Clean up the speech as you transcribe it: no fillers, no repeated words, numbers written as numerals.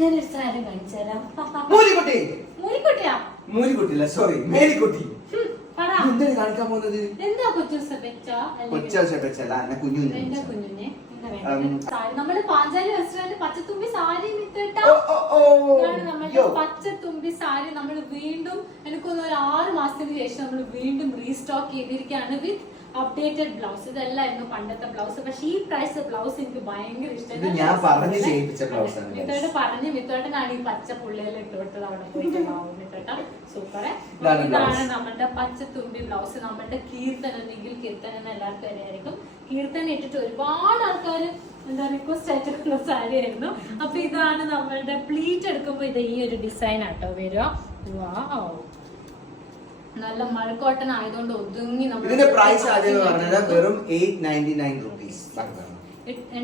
ഞാനൊരു സാരി കാണിച്ചു തരാം. മൂലിക്കുട്ടി മൂലിക്കുട്ടിയാ? മൂലിക്കുട്ടില്ല, സോറി, മേരിക്കുട്ടി. എന്താ കാണിക്കാൻ പോകുന്നത്? എന്താ കൊച്ചൂസ വെച്ചാ കുഞ്ഞുഞ്ഞെ കുഞ്ഞുഞ്ഞെ നമ്മള് പാഞ്ചാലി റെസ്റ്റോറന്റ് പച്ചത്തുമ്പി സാരി നമ്മുടെ പച്ചത്തുമ്പി സാരി നമ്മൾ വീണ്ടും എനിക്കൊന്ന് ഒരു 6 മാസത്തിന് ശേഷം നമ്മൾ വീണ്ടും റീസ്റ്റോക്ക് ചെയ്തിരിക്കുകയാണ് വിത്ത് അപ്ഡേറ്റഡ് ബ്ലൗസ്. ഇതല്ലായിരുന്നു പണ്ടത്തെ ബ്ലൗസ്, പക്ഷെ ഈ പ്രൈസ് ബ്ലൗസ് എനിക്ക് ഭയങ്കര ഇഷ്ടമാണ്. മിത്തോട്ടനാണ് ഈ പച്ച പുള്ളിയെല്ലാം ഇട്ടുകൊടുത്തത്. അവിടെ പോയിട്ട് മിത്തോട്ട സൂപ്പറെ. ഇതാണ് നമ്മുടെ പച്ചത്തുമ്പി ബ്ലൗസ്. നമ്മുടെ കീർത്തനം കീർത്തനം എല്ലാവർക്കും അറിയായിരിക്കും. കീർത്തനം ഇട്ടിട്ട് ഒരുപാട് ആൾക്കാർ എന്താ റിക്വസ്റ്റ് ആയിട്ടുള്ള സാരി ആയിരുന്നു. അപ്പൊ ഇതാണ് നമ്മളുടെ പ്ലീറ്റ് എടുക്കുമ്പോ ഇത് ഈ ഒരു ഡിസൈൻ ആട്ടോ വരിക. വാവ്, നല്ല മഴക്കോട്ടൻ ആയതുകൊണ്ട് ഒതുങ്ങി. ഇതിന്റെ പ്രൈസ് ആദ്യം പറഞ്ഞത് വെറും 899 rupees.